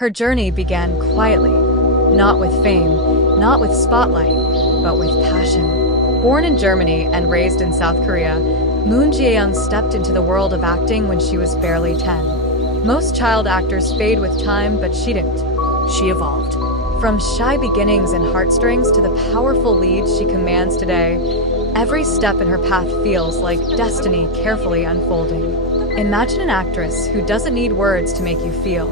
Her journey began quietly, not with fame, not with spotlight, but with passion. Born in Germany and raised in South Korea, Moon Jae-young stepped into the world of acting when she was barely 10. Most child actors fade with time, but she didn't. She evolved. From shy beginnings and heartstrings to the powerful leads she commands today, every step in her path feels like destiny carefully unfolding. Imagine an actress who doesn't need words to make you feel,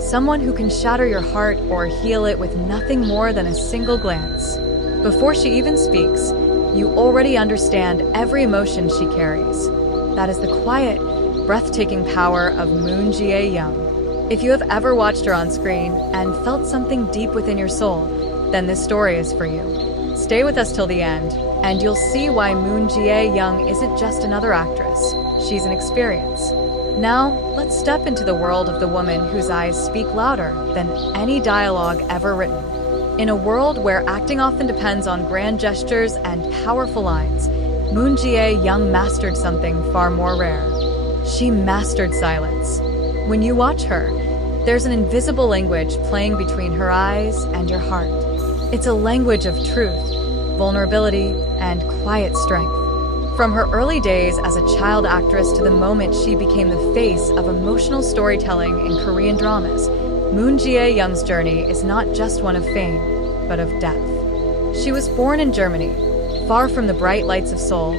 someone who can shatter your heart or heal it with nothing more than a single glance. Before she even speaks, you already understand every emotion she carries. That is the quiet, breathtaking power of Moon Jae-young. If you have ever watched her on screen and felt something deep within your soul, then this story is for you. Stay with us till the end, and you'll see why Moon Jae-young isn't just another actress. She's an experience. Now, let's step into the world of the woman whose eyes speak louder than any dialogue ever written. In a world where acting often depends on grand gestures and powerful lines, Moon Jae-young mastered something far more rare. She mastered silence. When you watch her, there's an invisible language playing between her eyes and your heart. It's a language of truth, vulnerability, and quiet strength. From her early days as a child actress to the moment she became the face of emotional storytelling in Korean dramas, Moon Jae-young's journey is not just one of fame, but of depth. She was born in Germany, far from the bright lights of Seoul,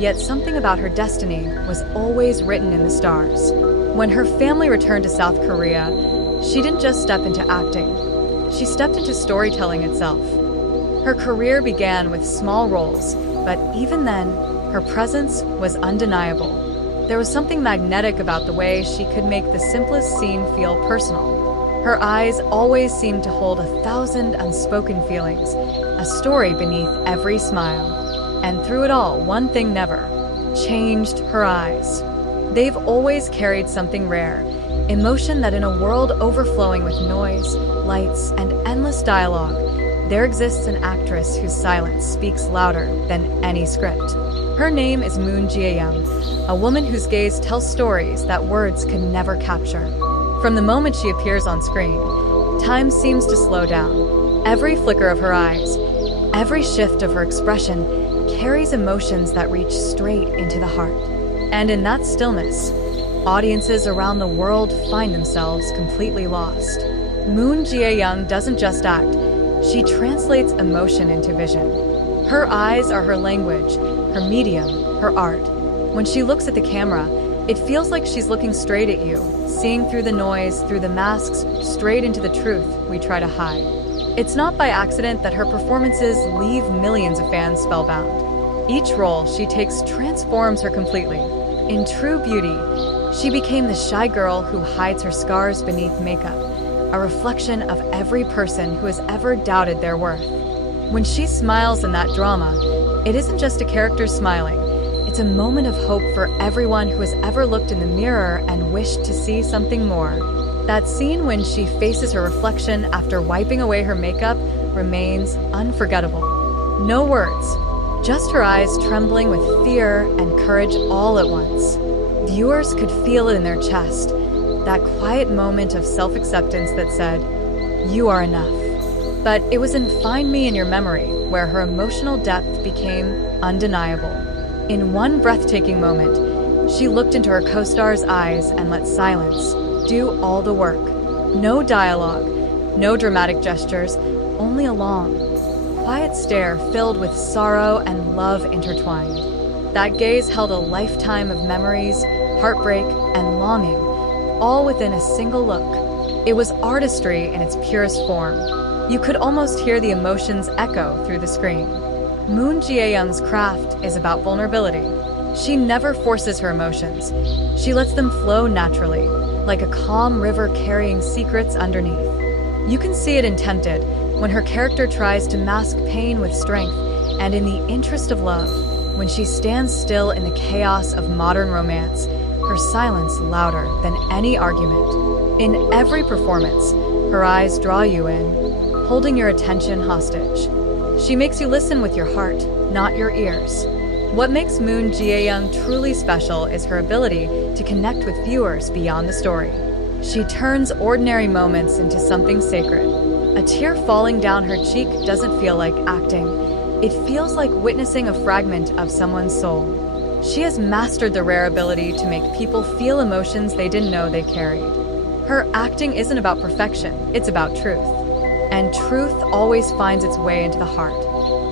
yet something about her destiny was always written in the stars. When her family returned to South Korea, she didn't just step into acting. She stepped into storytelling itself. Her career began with small roles, but even then, her presence was undeniable. There was something magnetic about the way she could make the simplest scene feel personal. Her eyes always seemed to hold 1,000 unspoken feelings, a story beneath every smile. And through it all, one thing never changed: her eyes. They've always carried something rare, emotion that in a world overflowing with noise, lights, and endless dialogue, there exists an actress whose silence speaks louder than any script. Her name is Moon Jae-young, a woman whose gaze tells stories that words can never capture. From the moment she appears on screen, time seems to slow down. Every flicker of her eyes, every shift of her expression carries emotions that reach straight into the heart. And in that stillness, audiences around the world find themselves completely lost. Moon Jae-young doesn't just act, she translates emotion into vision. Her eyes are her language, her medium, her art. When she looks at the camera, it feels like she's looking straight at you, seeing through the noise, through the masks, straight into the truth we try to hide. It's not by accident that her performances leave millions of fans spellbound. Each role she takes transforms her completely. In true beauty, she became the shy girl who hides her scars beneath makeup, a reflection of every person who has ever doubted their worth. When she smiles in that drama, it isn't just a character smiling. It's a moment of hope for everyone who has ever looked in the mirror and wished to see something more. That scene when she faces her reflection after wiping away her makeup remains unforgettable. No words, just her eyes trembling with fear and courage all at once. Viewers could feel it in their chest, that quiet moment of self-acceptance that said, "You are enough." But it was in Find Me in Your Memory where her emotional depth became undeniable. In one breathtaking moment, she looked into her co-star's eyes and let silence do all the work. No dialogue, no dramatic gestures, only a long, quiet stare filled with sorrow and love intertwined. That gaze held a lifetime of memories, heartbreak, and longing, all within a single look. It was artistry in its purest form. You could almost hear the emotions echo through the screen. Moon Jae-young's craft is about vulnerability. She never forces her emotions. She lets them flow naturally, like a calm river carrying secrets underneath. You can see it in Tempted, when her character tries to mask pain with strength, and in The Interest of Love, when she stands still in the chaos of modern romance, her silence louder than any argument. In every performance, her eyes draw you in, holding your attention hostage. She makes you listen with your heart, not your ears. What makes Moon Jae-young truly special is her ability to connect with viewers beyond the story. She turns ordinary moments into something sacred. A tear falling down her cheek doesn't feel like acting. It feels like witnessing a fragment of someone's soul. She has mastered the rare ability to make people feel emotions they didn't know they carried. Her acting isn't about perfection, it's about truth. And truth always finds its way into the heart.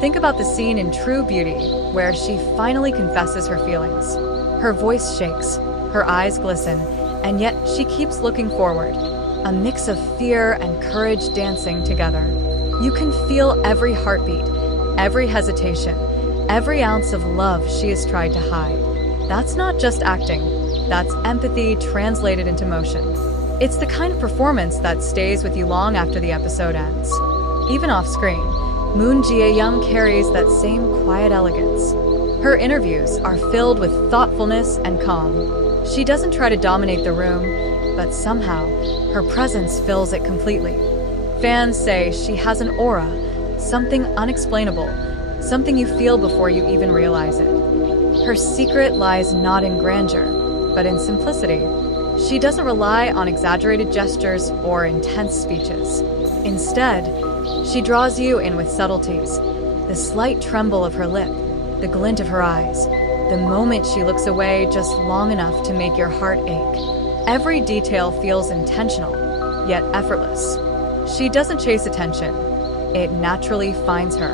Think about the scene in True Beauty, where she finally confesses her feelings. Her voice shakes, her eyes glisten, and yet she keeps looking forward, a mix of fear and courage dancing together. You can feel every heartbeat, every hesitation, every ounce of love she has tried to hide. That's not just acting, that's empathy translated into motion. It's the kind of performance that stays with you long after the episode ends. Even off-screen, Moon Jae-young carries that same quiet elegance. Her interviews are filled with thoughtfulness and calm. She doesn't try to dominate the room, but somehow, her presence fills it completely. Fans say she has an aura, something unexplainable, something you feel before you even realize it. Her secret lies not in grandeur, but in simplicity. She doesn't rely on exaggerated gestures or intense speeches. Instead, she draws you in with subtleties, the slight tremble of her lip, the glint of her eyes, the moment she looks away just long enough to make your heart ache. Every detail feels intentional, yet effortless. She doesn't chase attention. It naturally finds her.